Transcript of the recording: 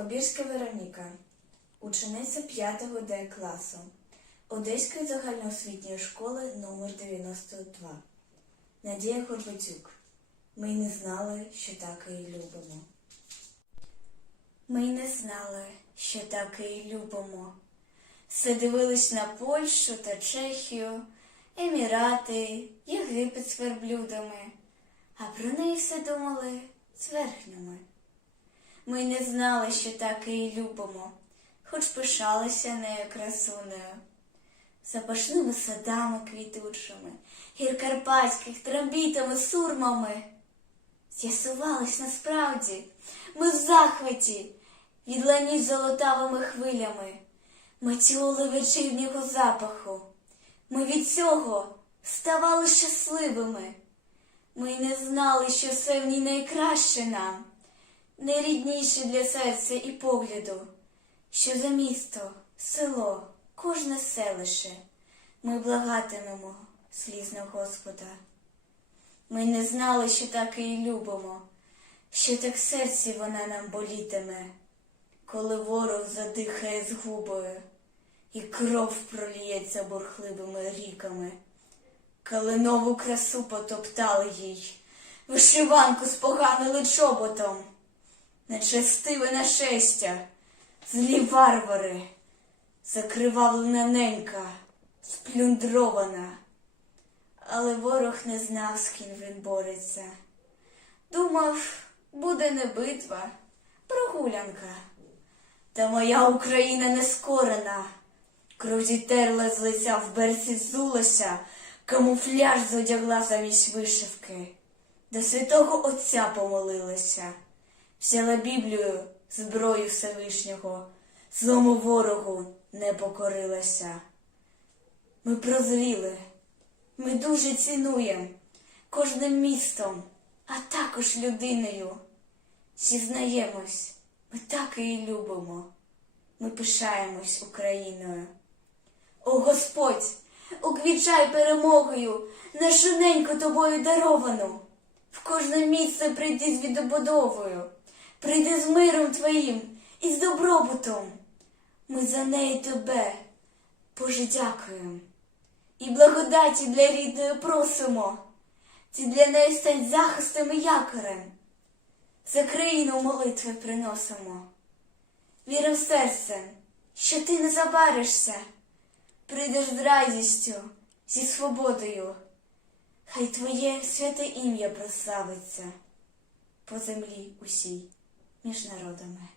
Побірська Вероніка, учениця 5 Д класу Одеської загальноосвітньої школи номер 92 Надія Горбатюк. Ми й не знали, що так її любимо. Ми й не знали, що так її любимо. Все дивились на Польщу та Чехію, Емірати, Єгипет з верблюдами, а про неї все думали з верхнями. Ми не знали, що так її любимо, хоч пишалися нею красунею. Запашними садами квітучими, гір карпатських трамбітами, сурмами. З'ясувались насправді, ми в захваті, від ланів золотавими хвилями, метіоли вечірнього запаху. Ми від цього ставали щасливими. Ми не знали, що все в ній найкраще нам найрідніше для серця і погляду, що за місто, село, кожне селище ми благатимемо слізно Господа. Ми не знали, що так її любимо, що так серці вона нам болітиме, коли ворог задихає згубою, і кров проліється бурхливими ріками, коли нову красу потоптали їй, вишиванку споганили чоботом нечестиве нашестя, злі варвари, закривавлена ненька, сплюндрована. Але ворог не знав, з ким він бореться. Думав, буде не битва, прогулянка. Та моя Україна не скорена, кров зітерла з лиця в берці зулася, камуфляж зодягла замість вишивки, до святого Отця помолилася взяла Біблію, зброю Всевишнього, злому ворогу не покорилася. Ми прозріли, ми дуже цінуємо кожним містом, а також людиною. Зізнаємось, ми так її любимо, ми пишаємось Україною. О Господь, уквічай перемогою нашу неньку тобою даровану. В кожне місце прийди з відобудовою, прийди з миром твоїм і з добробутом. Ми за неї тебе, Боже, дякуємо. І благодаті для рідної просимо, ти для неї стань захистом і якорем. За країну молитви приносимо. Вірим серцем, що ти не забаришся, прийдеш з радістю, зі свободою. Хай твоє святе ім'я прославиться по землі усій між народами.